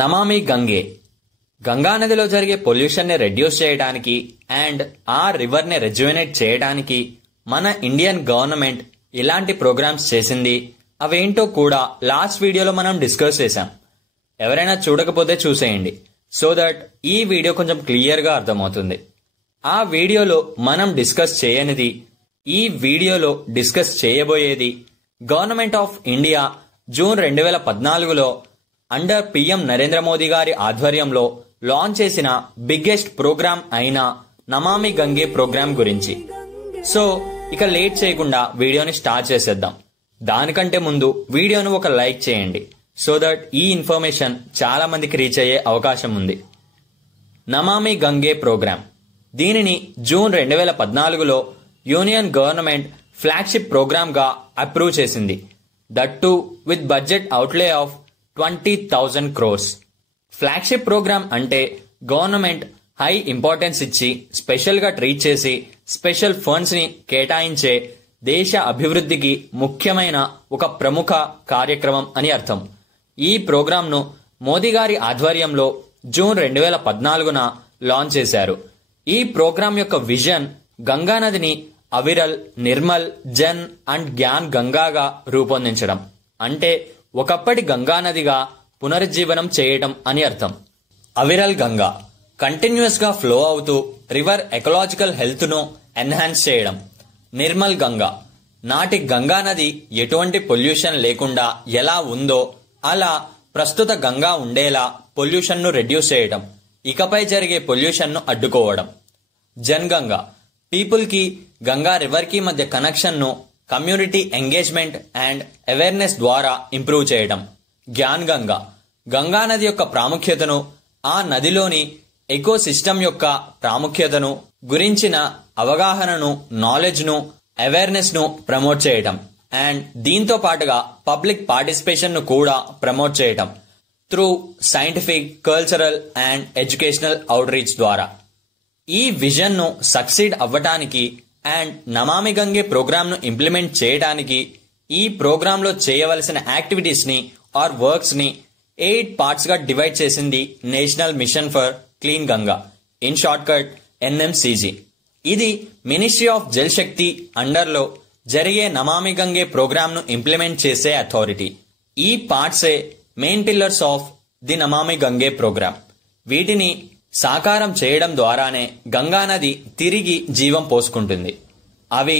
నమామి గంగే గంగా నదిలో జరిగే పొల్యూషన్ ని రెడ్యూస్ చేయడానికి అండ్ ఆ రివర్ ని రెజ్యువనేట్ చేయడానికి మన ఇండియన్ గవర్నమెంట్ ఇలాంటి ప్రోగ్రామ్స్ చేసింది. అవేంటో కూడా లాస్ట్ వీడియోలో మనం డిస్కస్ చేశాం. ఎవరైనా చూడకపోతే చూసేయండి, సో దట్ ఈ వీడియో కొంచెం క్లియర్ గా అర్థమవుతుంది. ఆ వీడియోలో మనం డిస్కస్ చేయనిది ఈ వీడియోలో డిస్కస్ చేయబోయేది గవర్నమెంట్ ఆఫ్ ఇండియా జూన్ 2014లో అండర్ పిఎం నరేంద్ర మోదీ గారి ఆధ్వర్యంలో లాంచ్ చేసిన బిగ్గెస్ట్ ప్రోగ్రామ్ అయిన నమామి గంగే ప్రోగ్రామ్ గురించి. సో ఇక లేట్ చేయకుండా వీడియోని స్టార్ట్ చేసేద్దాం. దానికంటే ముందు వీడియోను ఒక లైక్ చేయండి, సో దట్ ఈ ఇన్ఫర్మేషన్ చాలా మందికి రీచ్ అయ్యే అవకాశం ఉంది. నమామి గంగే ప్రోగ్రామ్ దీనిని జూన్ 2014లో యూనియన్ గవర్నమెంట్ ఫ్లాగ్షిప్ ప్రోగ్రామ్ గా అప్రూవ్ చేసింది. That too with budget outlay of 20,000 crores. Flagship programme అంటే గవర్నమెంట్ హై ఇంపార్టెన్స్ ఇచ్చి స్పెషల్ గా ట్రీట్ చేసి స్పెషల్ ఫండ్స్ ని కేటాయించే దేశ అభివృద్ధికి ముఖ్యమైన ఒక ప్రముఖ కార్యక్రమం అని అర్థం. ఈ ప్రోగ్రామ్ ను మోదీ గారి ఆధ్వర్యంలో జూన్ 2014న లాంచ్ చేశారు. ఈ ప్రోగ్రాం యొక్క విజన్ గంగా నదిని అవిరల్, నిర్మల్, జన్ అండ్ జ్ఞాన్ గంగాగా రూపొందించడం. అంటే ఒకప్పటి గంగా నదిగా పునరుజ్జీవనం చేయటం అని అర్థం. అవిరల్ గంగా కంటిన్యూస్ గా ఫ్లో అవుతూ రివర్ ఎకలాజికల్ హెల్త్ ను ఎన్హాన్స్ చేయడం. నిర్మల్ గంగా నాటి గంగా నది ఎటువంటి పొల్యూషన్ లేకుండా ఎలా ఉందో అలా ప్రస్తుత గంగా ఉండేలా పొల్యూషన్ ను రెడ్యూస్ చేయడం, ఇకపై జరిగే పొల్యూషన్ ను అడ్డుకోవడం. జన్ గంగా పీపుల్ కి గంగా రివర్ కి మధ్య కనెక్షన్ ను కమ్యూనిటీ ఎంగేజ్మెంట్ అండ్ అవేర్నెస్ ద్వారా ఇంప్రూవ్ చేయడం. జ్ఞాన్ గంగా గంగా నది యొక్క ప్రాముఖ్యతను, ఆ నదిలోని ఎకో సిస్టమ్ యొక్క ప్రాముఖ్యతను గురించిన అవగాహనను, నాలెడ్జ్ ను, అవేర్నెస్ ను ప్రమోట్ చేయటం. అండ్ దీంతో పాటుగా పబ్లిక్ పార్టిసిపేషన్ ను కూడా ప్రమోట్ చేయటం through scientific, cultural and educational out reach ద్వారా. ఈ విజన్ ను సక్సీడ్ అవ్వటానికి అండ్ నమామి గంగే ప్రోగ్రామ్ ను ఇంప్లిమెంట్ చేయడానికి ఈ ప్రోగ్రామ్ లో చేయవలసిన యాక్టివిటీస్ ని ఆర్ వర్క్స్ ని 8 పార్ట్స్ గా డివైడ్ చేసింది national mission for clean Ganga, in short cut NMCG. ఇది ministry of Jal Shakti under లో జరిగే నమామి గంగే ప్రోగ్రామ్ ను ఇంప్లిమెంట్ చేసే అథారిటీ. ఈ పార్ట్సే main pillars of the Namami Gange programme. వీటిని సాకారం చేయడం ద్వారానే గంగా నది తిరిగి జీవం పోసుకుంటుంది. అవి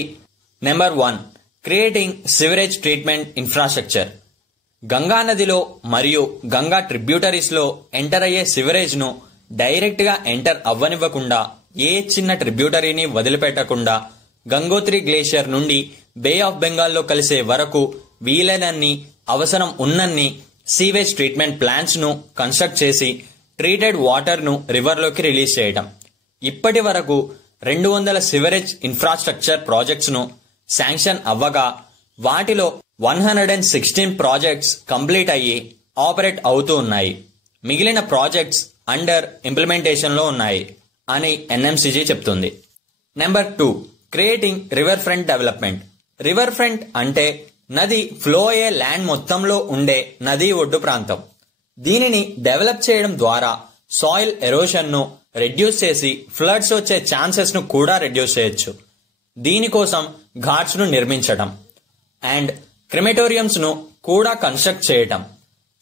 number 1 creating sewerage treatment infrastructure. Ganga నదిలో మరియు గంగా ట్రిబ్యూటరీస్ లో ఎంటర్ అయ్యే సివరేజ్ ను డైరెక్ట్ గా ఎంటర్ అవ్వనివ్వకుండా, ఏ చిన్న ట్రిబ్యూటరీని వదిలిపెట్టకుండా గంగోత్రి గ్లేషియర్ నుండి బే ఆఫ్ బెంగాల్లో కలిసే వరకు వీలైనన్ని, అవసరం ఉన్నన్ని సీవేజ్ ట్రీట్మెంట్ ప్లాంట్స్ ను కన్స్ట్రక్ట్ చేసి ట్రీటెడ్ వాటర్ ను రివర్ లోకి రిలీజ్ చేయటం. ఇప్పటి వరకు 200 సివరేజ్ ఇన్ఫ్రాస్ట్రక్చర్ ప్రాజెక్ట్స్ ను శాంక్షన్ అవ్వగా వాటిలో 116 ప్రాజెక్ట్స్ కంప్లీట్ అయ్యి ఆపరేట్ అవుతూ ఉన్నాయి. మిగిలిన ప్రాజెక్ట్స్ అండర్ ఇంప్లిమెంటేషన్ లో ఉన్నాయి అని NMCG చెప్తుంది. Number 2 creating river front development. River front అంటే నది ఫ్లో అయ్యే ల్యాండ్ మొత్తంలో ఉండే నదీ ఒడ్డు ప్రాంతం. దీనిని డెవలప్ చేయడం ద్వారా సాయిల్ ఎరోషన్ ను రెడ్యూస్ చేసి ఫ్లడ్స్ వచ్చే ఛాన్సెస్ ను కూడా రెడ్యూస్ చేయొచ్చు. దీనికోసం ఘాట్స్ ను నిర్మించటం అండ్ క్రిమేటోరియంస్ ను కూడా కన్స్ట్రక్ట్ చేయటం,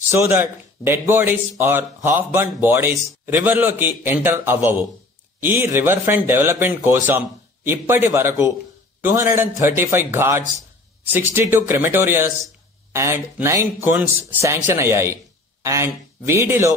so that dead bodies or half burned bodies river లోకి ఎంటర్ అవ్వవు. ఈ రివర్ ఫ్రంట్ డెవలప్మెంట్ కోసం ఇప్పటి వరకు 235 ghats, 62 crematorias and 9 kunds sanction అయ్యాయి. అండ్ వీటిలో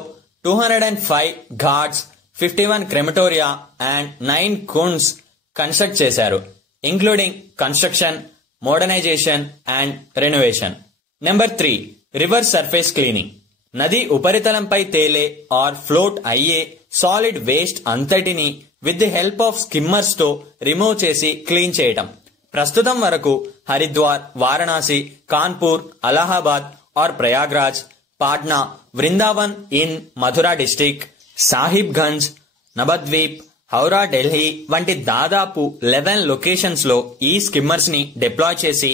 205 ghats, 51 crematoria and 9 kunds construct చేశారు, including construction, modernisation and renovation. Number 3 river surface cleaning. నది ఉపరితలంపై తేలే ఆర్ ఫ్లోట్ అయ్యే సాలిడ్ వేస్ట్ అంతటిని with the help of skimmers తో రిమూవ్ చేసి క్లీన్ చేయటం. ప్రస్తుతం వరకు Haridwar, Varanasi, Kanpur, Allahabad or Prayagraj, Patna, Vrindavan in Mathura district, Sahibganj, Nabadwip, Howrah, Delhi వంటి దాదాపు 11 లొకేషన్స్ లో ఈ స్కిమ్మర్స్ ని డిప్లాయ్ చేసి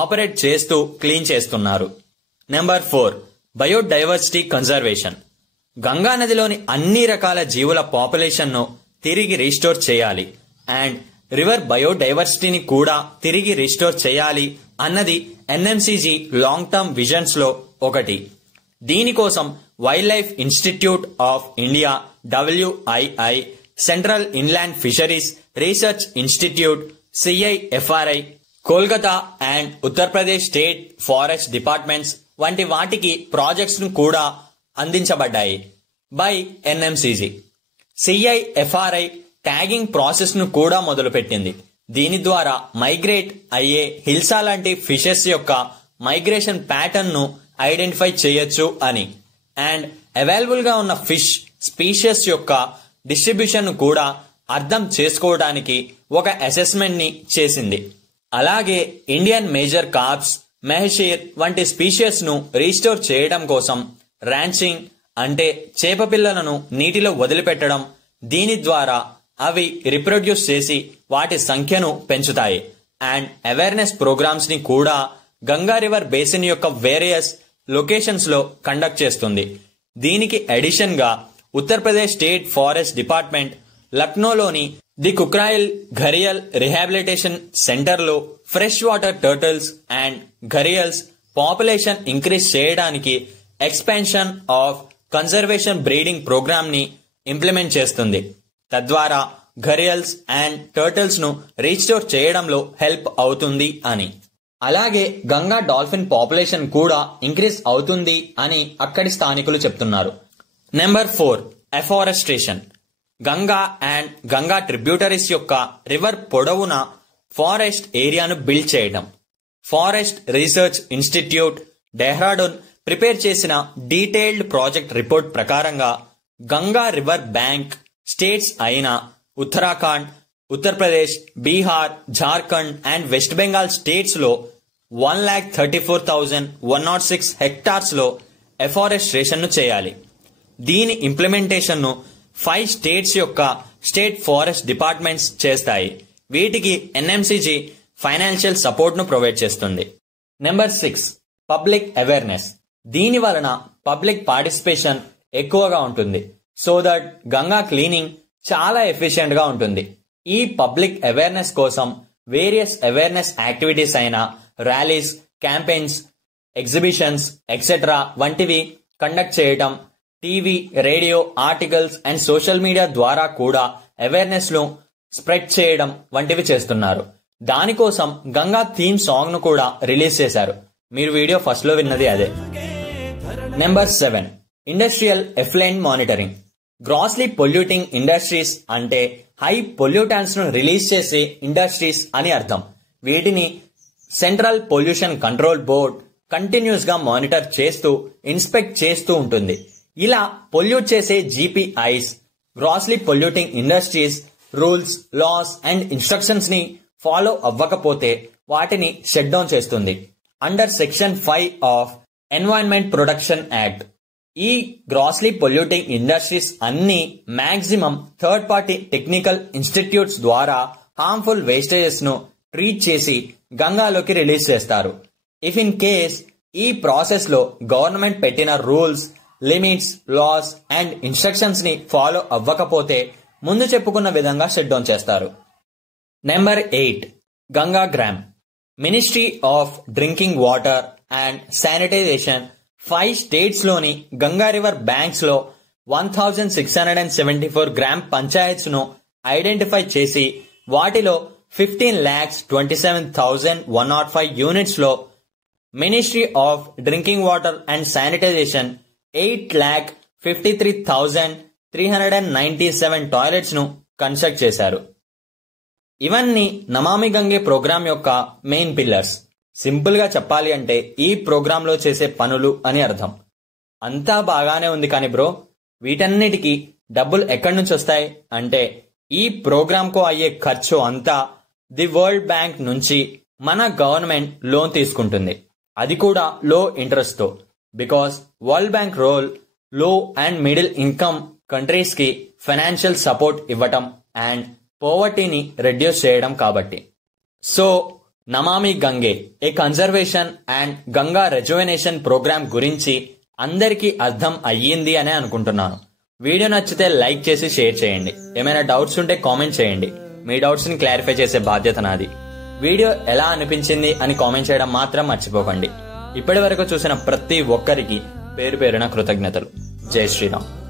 ఆపరేట్ చేస్తూ క్లీన్ చేస్తున్నారు. Number 4 biodiversity conservation. గంగా నదిలోని అన్ని రకాల జీవుల పాపులేషన్ను తిరిగి రీస్టోర్ చేయాలి అండ్ రివర్ బయోడైవర్సిటీని కూడా తిరిగి రీస్టోర్ చేయాలి అన్నది ఎన్ఎంసీజీ లాంగ్ టర్మ్ విజన్స్ లో ఒకటి. దీనికోసం wildlife institute of India WII, central inland fisheries research institute CIFRI, Kolkata and Uttar Pradesh state forest departments వంటి వాటికి ప్రాజెక్ట్స్ ను కూడా అందించబడ్డాయి by NMCG. CIFRI tagging process ను కూడా మొదలుపెట్టింది. దీని ద్వారా మైగ్రేట్ అయ్యే హిల్సా లాంటి ఫిషెస్ యొక్క మైగ్రేషన్ ప్యాటర్న్ ను ఐడెంటిఫై చేయొచ్చు అని అండ్ అవైలబుల్ గా ఉన్న ఫిష్ స్పీషియస్ యొక్క డిస్ట్రిబ్యూషన్ ను కూడా అర్థం చేసుకోవడానికి ఒక అసెస్మెంట్ ని చేసింది. అలాగే ఇండియన్ మేజర్ కార్ప్స్, మెహషీర్ వంటి స్పీషియస్ ను రీస్టోర్ చేయడం కోసం ర్యాంచింగ్ అంటే చేప పిల్లలను నీటిలో వదిలిపెట్టడం, దీని ద్వారా అవి రిప్రొడ్యూస్ చేసి వాటి సంఖ్యను పెంచుతాయి అండ్ అవేర్నెస్ ప్రోగ్రామ్స్ ని కూడా గంగా రివర్ బేసిన్ యొక్క వేరియస్ లొకేషన్స్ లో కండక్ట్ చేస్తుంది. దీనికి అడిషన్ గా ఉత్తరప్రదేశ్ స్టేట్ ఫారెస్ట్ డిపార్ట్మెంట్ లక్నోలోని the Kukrail gharial rehabilitation centre లో fresh water turtles and gharials population increase చేయడానికి expansion of conservation breeding programme ని ఇంప్లిమెంట్ చేస్తుంది. తద్వారా ఘరియల్స్ అండ్ టర్టిల్స్ ను రీస్టోర్ చేయడంలో హెల్ప్ అవుతుంది అని. అలాగే గంగా డాల్ఫిన్ పాపులేషన్ కూడా ఇంక్రీజ్ అవుతుంది అని అక్కడి స్థానికులు చెప్తున్నారు. Number 4, afforestation. Ganga and Ganga tributaries యొక్క రివర్ పొడవున ఫారెస్ట్ ఏరియాను బిల్డ్ చేయడం. Forest research institute Dehradun prepare చేసిన డీటెయిల్డ్ ప్రాజెక్ట్ రిపోర్ట్ ప్రకారంగా గంగా రివర్ బ్యాంక్ స్టేట్స్ అయిన Uttarakhand, Uttar Pradesh, Bihar, Jharkhand and west Bengal states లో 1,34,106 హెక్టార్స్ లో ఎఫారెస్టేషన్ ను చేయాలి. దీని ఇంప్లిమెంటేషన్ ను 5 స్టేట్స్ యొక్క స్టేట్ ఫారెస్ట్ డిపార్ట్మెంట్స్ చేస్తాయి. వీటికి ఎన్ఎంసీజీ ఫైనాన్షియల్ సపోర్ట్ ను ప్రొవైడ్ చేస్తుంది. Number 6, public awareness. దీని వలన పబ్లిక్ పార్టిసిపేషన్ ఎక్కువగా ఉంటుంది సో దట్ గంగా క్లీనింగ్ చాలా ఎఫిషియెంట్ గా ఉంటుంది. ఈ పబ్లిక్ అవేర్నెస్ కోసం వేరియస్ అవేర్నెస్ యాక్టివిటీస్ అయిన ర్యాలీస్, క్యాంపెయిన్స్, ఎగ్జిబిషన్స్ ఎక్సెట్రా వంటివి కండక్ట్ చేయటం, TV, radio, articles and social media ద్వారా కూడా అవేర్నెస్ ను స్ప్రెడ్ చేయడం వంటివి చేస్తున్నారు. దానికోసం గంగా థీమ్ సాంగ్ ను కూడా రిలీజ్ చేశారు. మీరు వీడియో ఫస్ట్ లో విన్నది అదే. Number 7, industrial effluent monitoring. Grossly polluting industries అంటే హై పొల్యూటాన్స్ ను రిలీజ్ చేసే ఇండస్ట్రీస్ అని అర్థం. వీటిని central pollution control board continuous గా మానిటర్ చేస్తూ ఇన్స్పెక్ట్ చేస్తూ ఉంటుంది. ఇలా పొల్యూట్ చేసే GPIs, grossly polluting industries rules, laws and instructions ని ఫాలో అవ్వకపోతే వాటిని షట్ డౌన్ చేస్తుంది under section 5 of environment protection act. ఈ గ్రాస్లీ పొల్యూటింగ్ ఇండస్ట్రీస్ అన్ని maximum third party technical institutes ద్వారా హార్మ్ఫుల్ వేస్టేజెస్ ను ట్రీట్ చేసి గంగాలోకి రిలీజ్ చేస్తారు. ఇఫ్ ఇన్ కేస్ ఈ ప్రాసెస్ లో గవర్నమెంట్ పెట్టిన rules, limits, laws and instructions ని ఫాలో అవ్వకపోతే ముందు చెప్పుకున్న విధంగా షట్ డౌన్ చేస్తారు. Number 8, Ganga Gram. Ministry of drinking water and sanitisation 5 states లోని గంగా రివర్ బ్యాంక్స్ లో 1,674 గ్రామ్ పంచాయత్స్ ను ఐడెంటిఫై చేసి వాటిలో 15,27,105 యూనిట్స్ లో ministry of drinking water and sanitisation 8,53,397 toilets ను కన్స్ట్రక్ట్ చేశారు. ఇవన్నీ నమామి గంగే ప్రోగ్రామ్ యొక్క మెయిన్ పిల్లర్స్. సింపుల్ గా చెప్పాలి అంటే ఈ ప్రోగ్రామ్ లో చేసే పనులు అని అర్థం. అంతా బాగానే ఉంది కానీ బ్రో, వీటన్నిటికీ డబ్బులు ఎక్కడి నుంచి వస్తాయి అంటే ఈ ప్రోగ్రామ్ కు అయ్యే ఖర్చు అంతా ది వరల్డ్ బ్యాంక్ నుంచి మన గవర్నమెంట్ లోన్ తీసుకుంటుంది. అది కూడా లో ఇంట్రెస్ట్ తో. బికాస్ వరల్డ్ బ్యాంక్ రోల్ లో అండ్ మిడిల్ ఇన్కమ్ కంట్రీస్ కి ఫైనాన్షియల్ సపోర్ట్ ఇవ్వటం అండ్ పోవర్టీని రెడ్యూస్ చేయడం కాబట్టి. So Namami Gange, a conservation and Ganga rejuvenation programme గురించి అందరికీ అర్థం అయ్యింది అనే అనుకుంటున్నాను. వీడియో నచ్చితే లైక్ చేసి షేర్ చేయండి. ఏమైనా డౌట్స్ ఉంటే కామెంట్ చేయండి. మీ డౌట్స్ ని క్లారిఫై చేసే బాధ్యత నాది. వీడియో ఎలా అనిపించింది అని కామెంట్ చేయడం మాత్రం మర్చిపోకండి. ఇప్పటి వరకు చూసిన ప్రతి ఒక్కరికి పేరు పేరున కృతజ్ఞతలు. జై శ్రీరామ్.